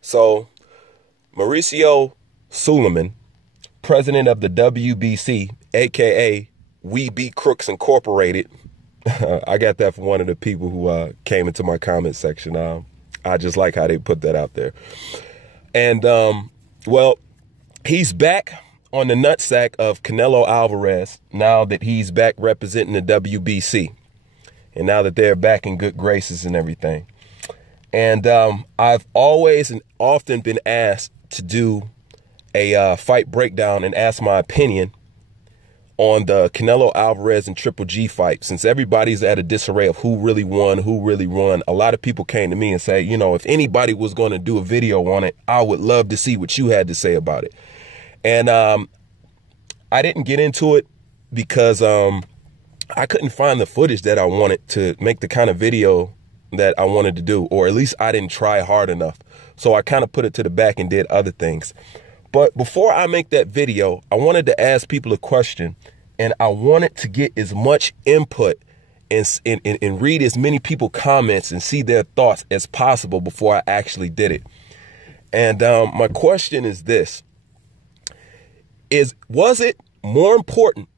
So, Mauricio Suleiman, president of the WBC, aka We Be Crooks Incorporated. I got that from one of the people who came into my comment section. I just like how they put that out there. And, well, he's back on the nutsack of Canelo Alvarez now that he's back representing the WBC. And now that they're back in good graces and everything. And I've always and often been asked to do a fight breakdown and ask my opinion on the Canelo Alvarez and Triple G fight. Since everybody's at a disarray of who really won, a lot of people came to me and say, you know, if anybody was going to do a video on it, I would love to see what you had to say about it. And I didn't get into it because I couldn't find the footage that I wanted to make the kind of video that I wanted to do, or at least I didn't try hard enough. So I kind of put it to the back and did other things. But before I make that video, I wanted to ask people a question, and I wanted to get as much input and read as many people comments and see their thoughts as possible before I actually did it. And my question is this: was it more important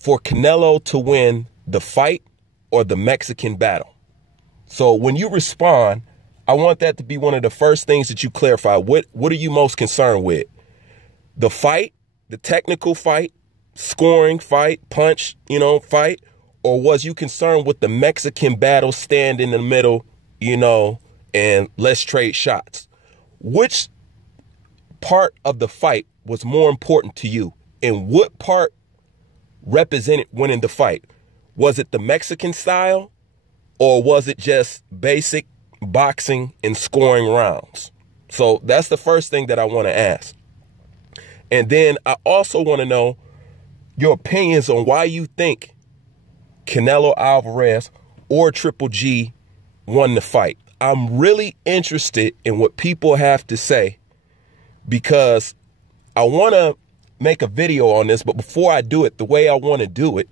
for Canelo to win the fight or the Mexican battle? So when you respond, I want that to be one of the first things that you clarify. What are you most concerned with? The fight, the technical fight, scoring fight, punch, fight? Or was you concerned with the Mexican battle, stand in the middle, and let's trade shots? Which part of the fight was more important to you? And what part represented winning the fight? Was it the Mexican style, or was it just basic boxing and scoring rounds? So that's the first thing that I want to ask. And then I also want to know your opinions on why you think Canelo Alvarez or Triple G won the fight. I'm really interested in what people have to say, because I want to make a video on this, but before I do it, the way I want to do it,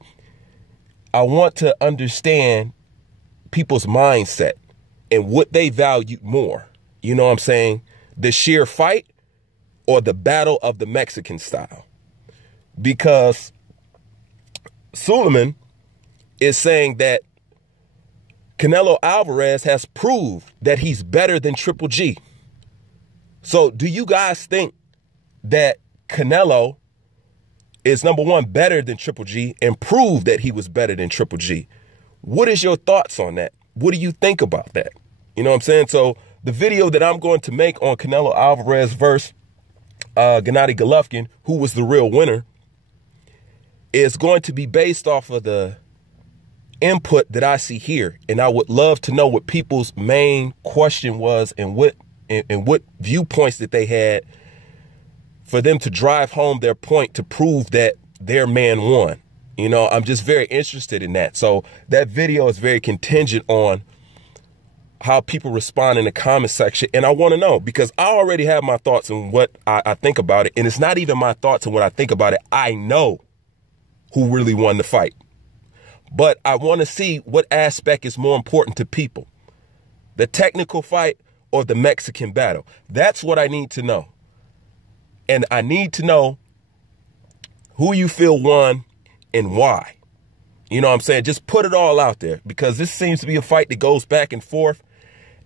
I want to understand people's mindset and what they value more. You know what I'm saying? The sheer fight or the battle of the Mexican style? Because Suleiman is saying that Canelo Alvarez has proved that he's better than Triple G. So do you guys think that Canelo is, number one, better than Triple G and proved that he was better than Triple G? What is your thoughts on that? What do you think about that? You know what I'm saying? So the video that I'm going to make on Canelo Alvarez versus Gennady Golovkin, who was the real winner, is going to be based off of the input that I see here. And I would love to know what people's main question was and what viewpoints that they had for them to drive home their point to prove that their man won. I'm just very interested in that. So that video is very contingent on how people respond in the comment section. And I want to know, because I already have my thoughts on what I think about it. And it's not even my thoughts on what I think about it. I know who really won the fight. But I want to see what aspect is more important to people: the technical fight or the Mexican battle. That's what I need to know. And I need to know who you feel won and why. You know what I'm saying? Just put it all out there, because this seems to be a fight that goes back and forth.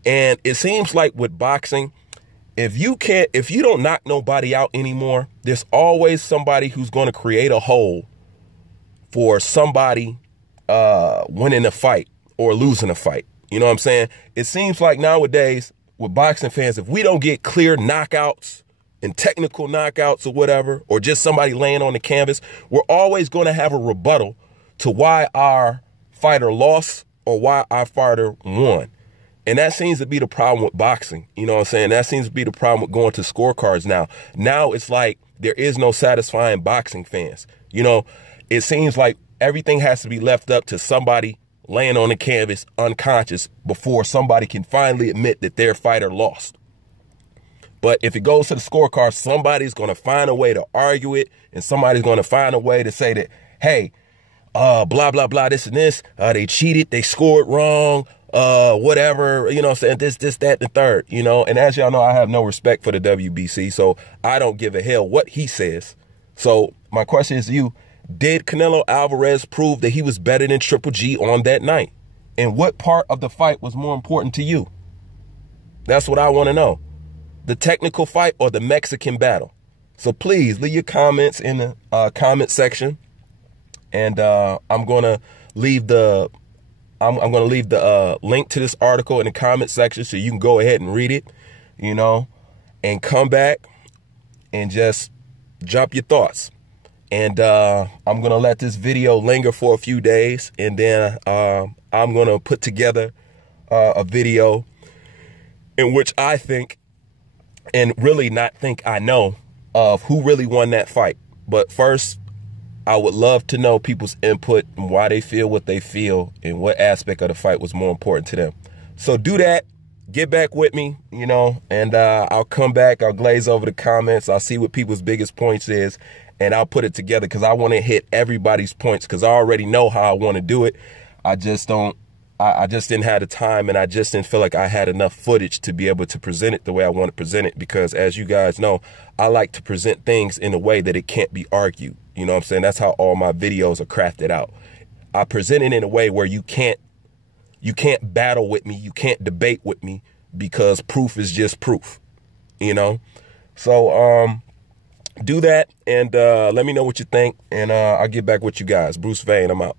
And it seems like with boxing, if you don't knock nobody out anymore, there's always somebody who's going to create a hole for somebody winning a fight or losing a fight. You know what I'm saying? It seems like nowadays with boxing fans, if we don't get clear knockouts and technical knockouts or whatever, or just somebody laying on the canvas, we're always going to have a rebuttal to why our fighter lost or why our fighter won. And that seems to be the problem with boxing. You know what I'm saying? That seems to be the problem with going to scorecards now. Now it's like there is no satisfying boxing fans. It seems like everything has to be left up to somebody laying on the canvas unconscious before somebody can finally admit that their fighter lost. But if it goes to the scorecard, somebody's going to find a way to argue it, and somebody's going to find a way to say that, hey, blah, blah, blah, this and this, they cheated, they scored wrong, whatever, you know what I'm saying, this, that, and the third, you know. And as y'all know, I have no respect for the WBC, so I don't give a hell what he says. So my question is to you, did Canelo Alvarez prove that he was better than Triple G on that night? And what part of the fight was more important to you? That's what I want to know. The technical fight or the Mexican battle? So please leave your comments in the comment section. And I'm going to leave the link to this article in the comment section so you can go ahead and read it, you know, and come back and just drop your thoughts. And I'm going to let this video linger for a few days, and then I'm going to put together a video in which I think, and really not think I know, of who really won that fight. But first, I would love to know people's input and why they feel what they feel and what aspect of the fight was more important to them. So do that. Get back with me, you know, and I'll come back. I'll glaze over the comments. I'll see what people's biggest points is, and I'll put it together because I want to hit everybody's points because I already know how I want to do it. I just didn't have the time, and I just didn't feel like I had enough footage to be able to present it the way I want to present it, because as you guys know, I like to present things in a way that it can't be argued. You know what I'm saying? That's how all my videos are crafted out. I present it in a way where you can't battle with me, you can't debate with me, because proof is just proof, you know? So do that, and let me know what you think, and I'll get back with you guys. Bruce Vane, I'm out.